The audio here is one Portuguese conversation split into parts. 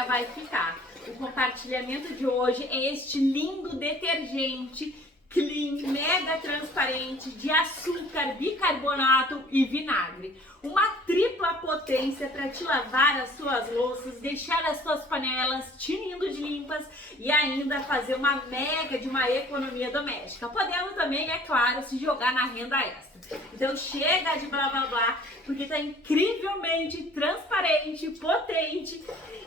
cara vai ficar. O compartilhamento de hoje é este lindo detergente clean, mega transparente, de açúcar, bicarbonato e vinagre. Uma tripla potência para te lavar as suas louças, deixar as suas panelas tinindo de limpas e ainda fazer uma mega de uma economia doméstica. Podendo também, é claro, se jogar na renda extra. Então chega de blá blá blá, porque tá incrivelmente transparente, potente.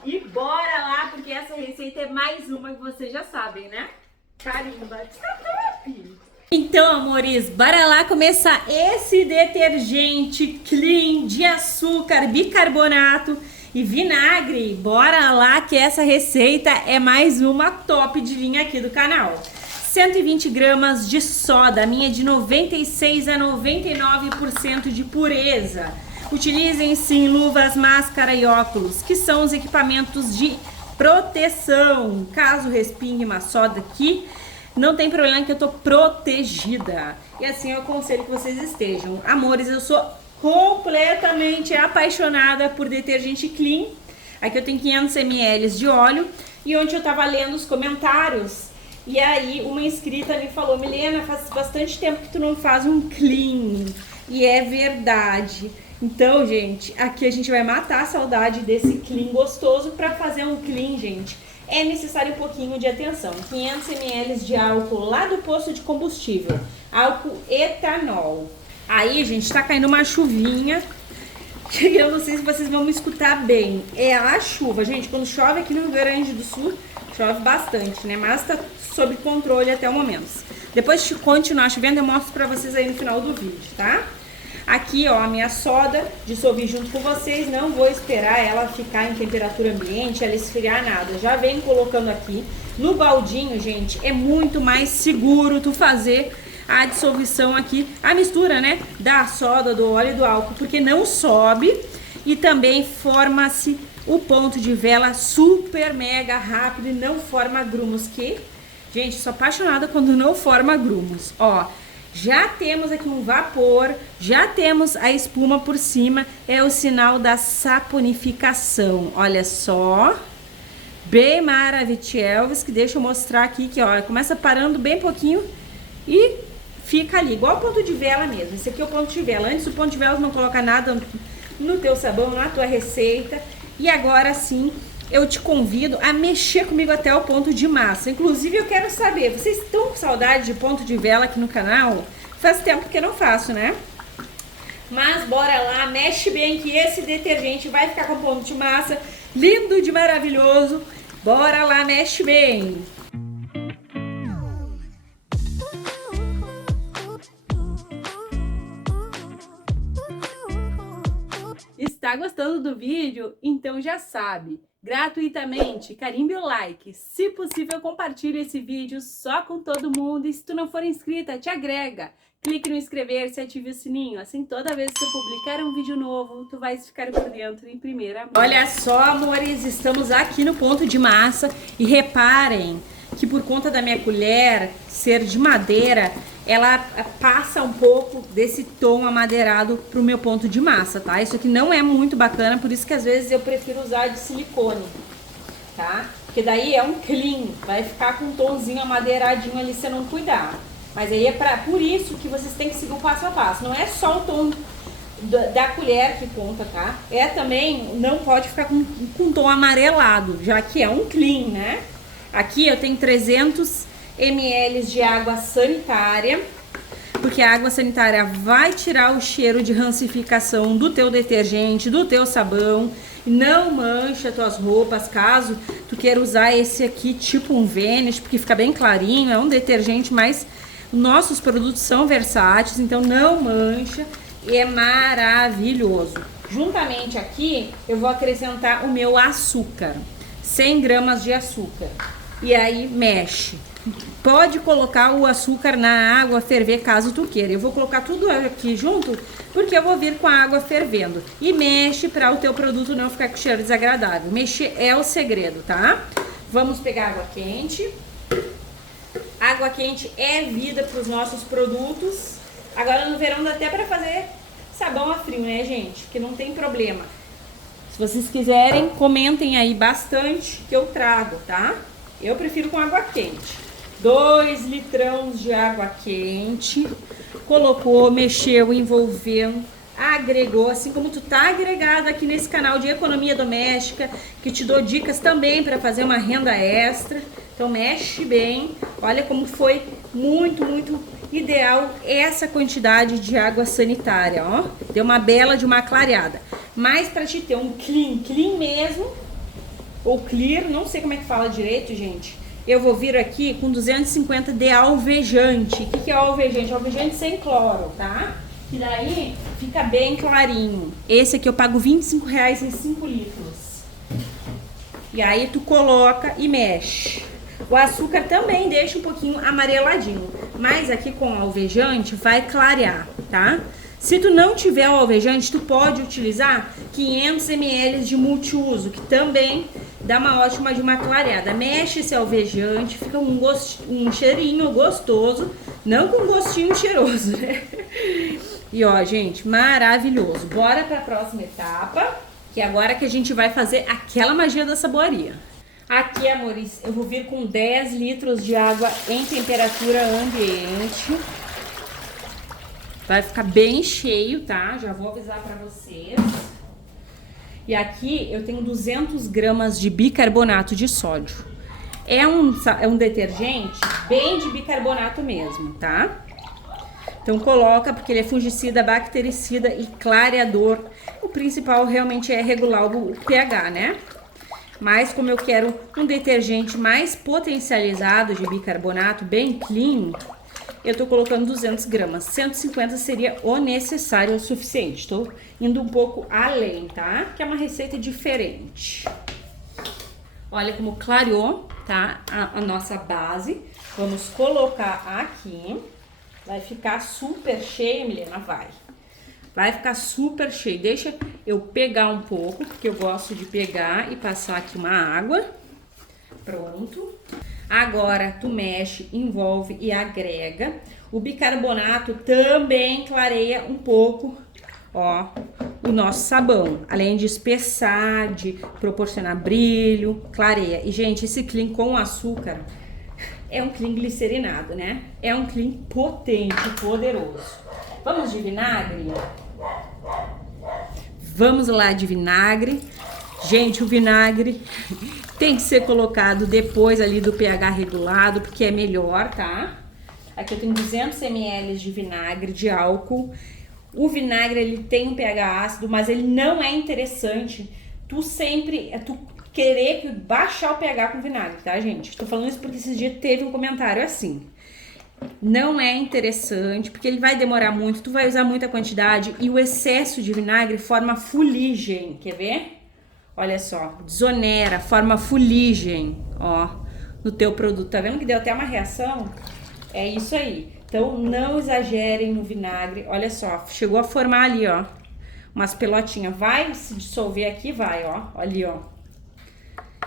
E bora lá, porque essa receita é mais uma que vocês já sabem, né? Carimba, tá top! Então, amores, bora lá começar esse detergente clean de açúcar, bicarbonato e vinagre. Bora lá que essa receita é mais uma top de linha aqui do canal. 120 gramas de soda, a minha é de 96 a 99% de pureza. Utilizem sim luvas, máscara e óculos, que são os equipamentos de proteção. Caso respingue uma soda aqui, não tem problema que eu tô protegida. E assim eu aconselho que vocês estejam. Amores, eu sou completamente apaixonada por detergente clean. Aqui eu tenho 500 ml de óleo. E ontem eu tava lendo os comentários. E aí uma inscrita me falou: Milena, faz bastante tempo que tu não faz um clean. E é verdade. Então, gente, aqui a gente vai matar a saudade desse clean gostoso. Para fazer um clean, gente, é necessário um pouquinho de atenção. 500 ml de álcool lá do posto de combustível, álcool etanol. Aí, gente, tá caindo uma chuvinha, que eu não sei se vocês vão me escutar bem. É a chuva, gente, quando chove aqui no Rio Grande do Sul, chove bastante, né? Mas tá sob controle até o momento. Depois de continuar chovendo, eu mostro pra vocês aí no final do vídeo, tá? Aqui, ó, a minha soda, dissolvi junto com vocês, não vou esperar ela ficar em temperatura ambiente, ela esfriar nada. Já venho colocando aqui no baldinho, gente, é muito mais seguro tu fazer a dissolução aqui, a mistura, né, da soda, do óleo e do álcool, porque não sobe e também forma-se o ponto de vela super mega rápido e não forma grumos, que, gente, sou apaixonada quando não forma grumos, ó. Já temos aqui um vapor, já temos a espuma por cima, é o sinal da saponificação. Olha só, bem maravilhoso, que deixa eu mostrar aqui, que ó, começa parando bem pouquinho e fica ali, igual o ponto de vela mesmo. Esse aqui é o ponto de vela. Antes do ponto de vela não coloca nada no teu sabão, na tua receita. E agora sim, eu te convido a mexer comigo até o ponto de massa. Inclusive, eu quero saber, vocês estão com saudade de ponto de vela aqui no canal? Faz tempo que eu não faço, né? Mas bora lá, mexe bem que esse detergente vai ficar com ponto de massa lindo de maravilhoso. Bora lá, mexe bem! Está gostando do vídeo? Então já sabe, gratuitamente, carimbe o like, se possível compartilhe esse vídeo só com todo mundo e se tu não for inscrita, te agrega, clique no inscrever-se e ative o sininho, assim toda vez que eu publicar um vídeo novo, tu vais ficar por dentro em primeira mão. Olha só, amores, estamos aqui no ponto de massa e reparem que por conta da minha colher ser de madeira, ela passa um pouco desse tom amadeirado pro meu ponto de massa, tá? Isso aqui não é muito bacana, por isso que às vezes eu prefiro usar de silicone, tá? Porque daí é um clean, vai ficar com um tonzinho amadeiradinho ali se eu não cuidar. Mas aí é por isso que vocês têm que seguir o passo a passo. Não é só o tom da colher que conta, tá? É também, não pode ficar com um tom amarelado, já que é um clean, né? Aqui eu tenho 300 ml de água sanitária, porque a água sanitária vai tirar o cheiro de rancificação do teu detergente, do teu sabão, não mancha tuas roupas, caso tu queira usar esse aqui tipo um Vanish, porque fica bem clarinho, é um detergente, mas nossos produtos são versáteis, então não mancha e é maravilhoso. Juntamente aqui eu vou acrescentar o meu açúcar, 100 gramas de açúcar, e aí mexe. Pode colocar o açúcar na água ferver caso tu queira. Eu vou colocar tudo aqui junto porque eu vou vir com a água fervendo. E mexe para o teu produto não ficar com cheiro desagradável. Mexer é o segredo, tá? Vamos pegar água quente. Água quente é vida para os nossos produtos. Agora no verão dá até para fazer sabão a frio, né, gente? Que não tem problema. Se vocês quiserem, comentem aí bastante que eu trago, tá? Eu prefiro com água quente. 2 litrões de água quente. Colocou, mexeu, envolveu, agregou, assim como tu tá agregado aqui nesse canal de economia doméstica, que te dou dicas também para fazer uma renda extra. Então mexe bem. Olha como foi muito, muito ideal essa quantidade de água sanitária, ó. Deu uma bela de uma clareada. Mas para te ter um clean mesmo, ou clear, não sei como é que fala direito, gente. Eu vou vir aqui com 250 de alvejante. O que é alvejante? Alvejante sem cloro, tá? Que daí fica bem clarinho. Esse aqui eu pago R$25 em 5 litros. E aí tu coloca e mexe. O açúcar também deixa um pouquinho amareladinho, mas aqui com o alvejante vai clarear, tá? Se tu não tiver o alvejante, tu pode utilizar 500 ml de multiuso, que também dá uma ótima de uma clareada. Mexe esse alvejante, fica um cheirinho gostoso, não com gostinho cheiroso, né? E ó, gente, maravilhoso. Bora para a próxima etapa, que é agora que a gente vai fazer aquela magia da saboaria. Aqui, amores, eu vou vir com 10 litros de água em temperatura ambiente. Vai ficar bem cheio, tá? Já vou avisar pra vocês. E aqui eu tenho 200 gramas de bicarbonato de sódio. É um detergente bem de bicarbonato mesmo, tá? Então coloca, porque ele é fungicida, bactericida e clareador. O principal realmente é regular o pH, né? Mas como eu quero um detergente mais potencializado de bicarbonato, bem clean, eu tô colocando 200 gramas. 150 seria o necessário, o suficiente. Tô indo um pouco além, tá? Que é uma receita diferente. Olha como clareou, tá? A nossa base. Vamos colocar aqui. Vai ficar super cheio, Milena, vai. Vai ficar super cheio. Deixa eu pegar um pouco, porque eu gosto de pegar e passar aqui uma água. Pronto. Agora tu mexe, envolve e agrega. O bicarbonato também clareia um pouco, ó, o nosso sabão. Além de espessar, de proporcionar brilho, clareia. E, gente, esse clean com açúcar é um clean glicerinado, né? É um clean potente, poderoso. Vamos de vinagre? Vamos lá de vinagre. Gente, o vinagre tem que ser colocado depois ali do pH regulado, porque é melhor, tá? Aqui eu tenho 200 ml de vinagre, de álcool. O vinagre, ele tem um pH ácido, mas ele não é interessante tu querer baixar o pH com vinagre, tá, gente? Tô falando isso porque esses dias teve um comentário assim. Não é interessante, porque ele vai demorar muito, tu vai usar muita quantidade e o excesso de vinagre forma fuligem, quer ver? Olha só, desonera, forma fuligem, ó, no teu produto. Tá vendo que deu até uma reação? É isso aí. Então, não exagerem no vinagre. Olha só, chegou a formar ali, ó, umas pelotinhas. Vai se dissolver aqui, vai, ó, ali, ó.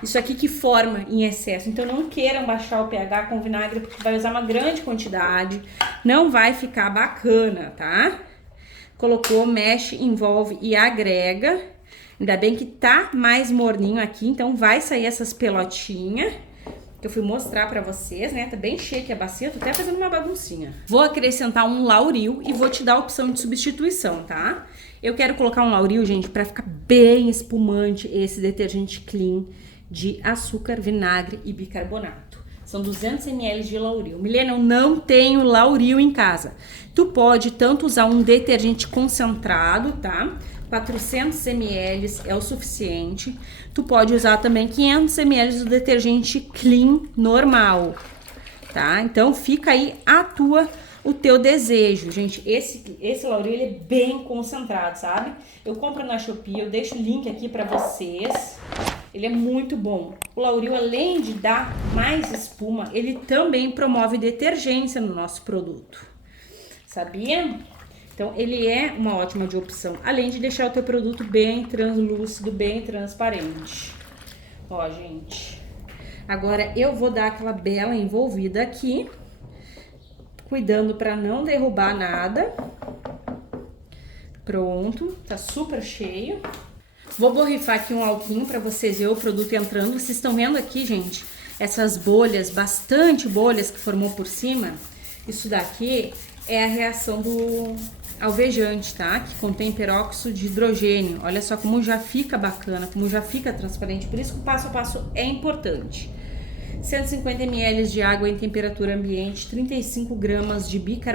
Isso aqui que forma em excesso. Então, não queiram baixar o pH com vinagre, porque vai usar uma grande quantidade. Não vai ficar bacana, tá? Colocou, mexe, envolve e agrega. Ainda bem que tá mais morninho aqui, então vai sair essas pelotinhas que eu fui mostrar pra vocês, né? Tá bem cheia aqui a bacia, tô até fazendo uma baguncinha. Vou acrescentar um lauril e vou te dar a opção de substituição, tá? Eu quero colocar um lauril, gente, pra ficar bem espumante esse detergente clean de açúcar, vinagre e bicarbonato. São 200 ml de lauril. Milena, eu não tenho lauril em casa. Tu pode tanto usar um detergente concentrado, tá? 400 ml é o suficiente. Tu pode usar também 500 ml do detergente clean normal, tá? Então fica aí o teu desejo, gente. Esse lauril, ele é bem concentrado, sabe? Eu compro na Shopee, eu deixo o link aqui pra vocês. Ele é muito bom. O lauril, além de dar mais espuma, ele também promove detergência no nosso produto. Sabia? Então, ele é uma ótima de opção, além de deixar o teu produto bem translúcido, bem transparente. Ó, gente. Agora, eu vou dar aquela bela envolvida aqui, cuidando para não derrubar nada. Pronto, tá super cheio. Vou borrifar aqui um alquinho para vocês verem o produto entrando. Vocês estão vendo aqui, gente, essas bolhas, bastante bolhas que formou por cima. Isso daqui é a reação do alvejante, tá? Que contém peróxido de hidrogênio. Olha só como já fica bacana, como já fica transparente. Por isso que o passo a passo é importante. 150 ml de água em temperatura ambiente, 35 gramas de EDTA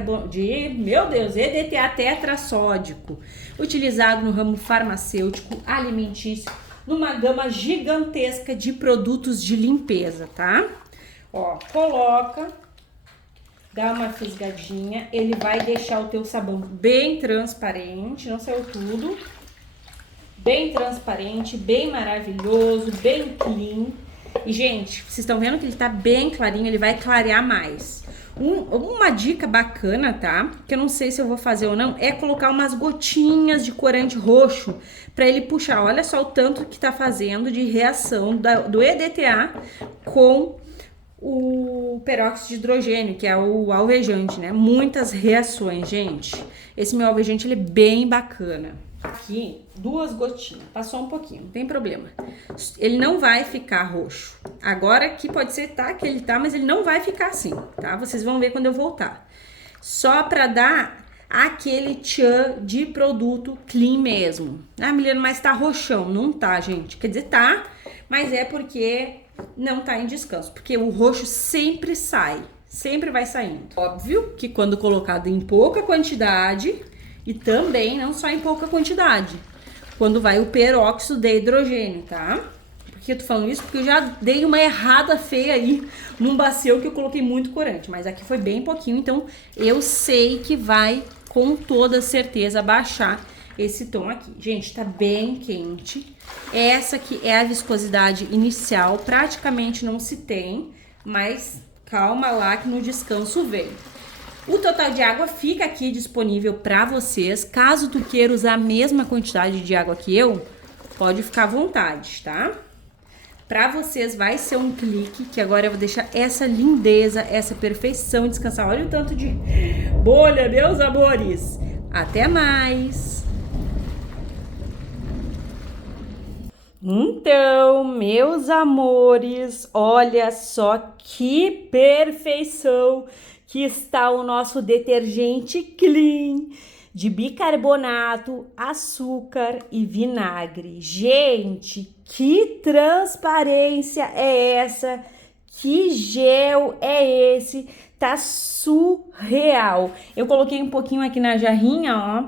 tetrassódico, utilizado no ramo farmacêutico, alimentício, numa gama gigantesca de produtos de limpeza, tá? Ó, coloca, dá uma fisgadinha, ele vai deixar o teu sabão bem transparente, não saiu tudo, bem transparente, bem maravilhoso, bem clean. E, gente, vocês estão vendo que ele tá bem clarinho, ele vai clarear mais. Uma dica bacana, tá? Que eu não sei se eu vou fazer ou não, é colocar umas gotinhas de corante roxo pra ele puxar. Olha só o tanto que tá fazendo de reação do EDTA com o peróxido de hidrogênio, que é o alvejante, né? Muitas reações, gente. Esse meu alvejante, ele é bem bacana. Aqui, 2 gotinhas, passou um pouquinho, não tem problema. Ele não vai ficar roxo. Agora aqui pode ser que ele tá, mas ele não vai ficar assim, tá? Vocês vão ver quando eu voltar. Só pra dar aquele tchan de produto clean mesmo. Ah, Milena, mas tá roxão. Não tá, gente. Quer dizer, tá, mas é porque não tá em descanso. Porque o roxo sempre sai, sempre vai saindo. Óbvio que quando colocado em pouca quantidade... E também não só em pouca quantidade, quando vai o peróxido de hidrogênio, tá? Por que eu tô falando isso? Porque eu já dei uma errada feia aí num bacio que eu coloquei muito corante, mas aqui foi bem pouquinho, então eu sei que vai com toda certeza baixar esse tom aqui. Gente, tá bem quente. Essa aqui é a viscosidade inicial, praticamente não se tem, mas calma lá que no descanso vem. O total de água fica aqui disponível para vocês. Caso tu queira usar a mesma quantidade de água que eu, pode ficar à vontade, tá? Para vocês vai ser um clique, que agora eu vou deixar essa lindeza, essa perfeição descansar. Olha o tanto de bolha, meus amores. Até mais! Então, meus amores, olha só que perfeição que está o nosso detergente clean de bicarbonato, açúcar e vinagre. Gente, que transparência é essa? Que gel é esse? Tá surreal. Eu coloquei um pouquinho aqui na jarrinha, ó,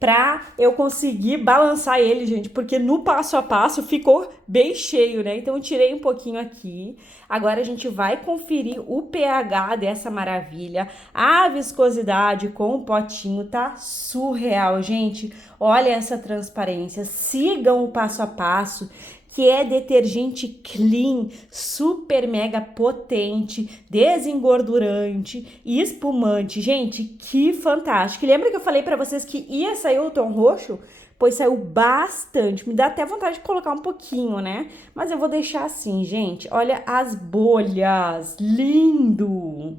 pra eu conseguir balançar ele, gente, porque no passo a passo ficou bem cheio, né? Então eu tirei um pouquinho aqui. Agora a gente vai conferir o pH dessa maravilha. A viscosidade com o potinho tá surreal, gente. Olha essa transparência. Sigam o passo a passo, que é detergente clean, super mega potente, desengordurante e espumante. Gente, que fantástico. E lembra que eu falei pra vocês que ia sair o tom roxo? Pois saiu bastante. Me dá até vontade de colocar um pouquinho, né? Mas eu vou deixar assim, gente. Olha as bolhas. Lindo!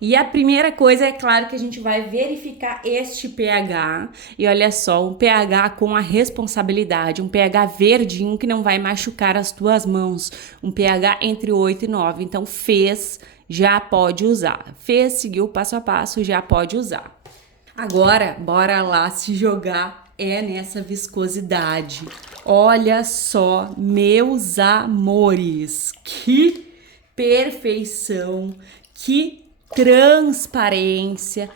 E a primeira coisa, é claro, que a gente vai verificar este pH. E olha só, um pH com a responsabilidade, um pH verdinho que não vai machucar as tuas mãos. Um pH entre 8 e 9. Então, fez, já pode usar. Fez, seguiu o passo a passo, já pode usar. Agora, bora lá se jogar nessa viscosidade. Olha só, meus amores, que perfeição, que transparência,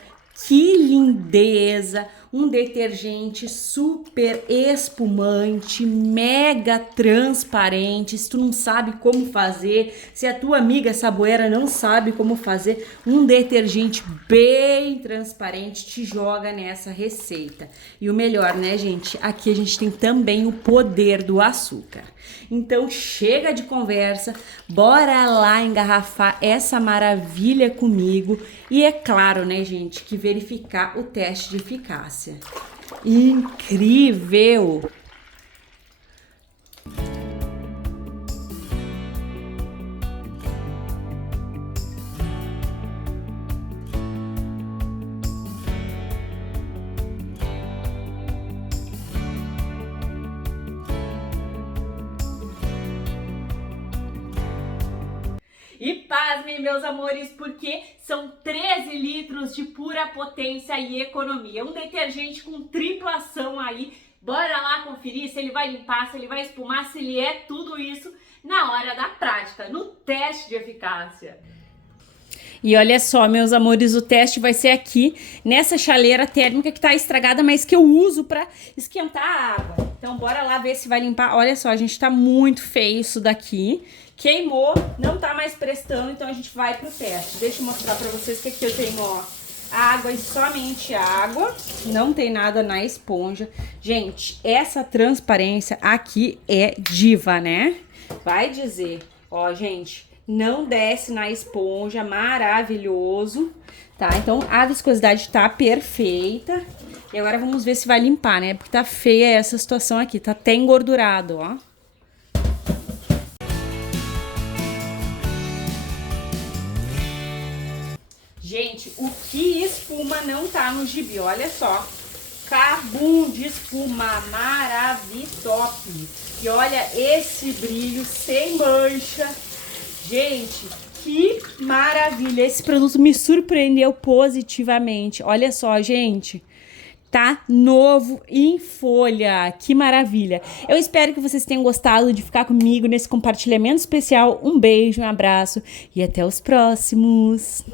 que lindeza, um detergente super espumante, mega transparente. Se tu não sabe como fazer, se a tua amiga saboeira não sabe como fazer, um detergente bem transparente te joga nessa receita. E o melhor, né, gente? Aqui a gente tem também o poder do açúcar. Então chega de conversa, bora lá engarrafar essa maravilha comigo. E é claro, né, gente, que verificar o teste de eficácia. Incrível! pasmem, meus amores, porque são 13 litros de pura potência e economia. Um detergente com tripla ação aí. Bora lá conferir se ele vai limpar, se ele vai espumar, se ele é tudo isso na hora da prática, no teste de eficácia. E olha só, meus amores, o teste vai ser aqui nessa chaleira térmica que tá estragada, mas que eu uso pra esquentar a água. Então bora lá ver se vai limpar. Olha só, gente, tá muito feio isso daqui. Queimou, não tá mais prestando, então a gente vai pro teste. Deixa eu mostrar pra vocês que aqui eu tenho, ó, água e somente água. Não tem nada na esponja. Gente, essa transparência aqui é diva, né? Vai dizer, ó, gente, não desce na esponja, maravilhoso, tá? Então a viscosidade tá perfeita. E agora vamos ver se vai limpar, né? Porque tá feia essa situação aqui, tá até engordurado, ó. Gente, o que espuma não tá no gibi, olha só. Cabum de espuma, maravilhoso. E olha esse brilho sem mancha. Gente, que maravilha. Esse produto me surpreendeu positivamente. Olha só, gente. Tá novo em folha. Que maravilha. Eu espero que vocês tenham gostado de ficar comigo nesse compartilhamento especial. Um beijo, um abraço e até os próximos.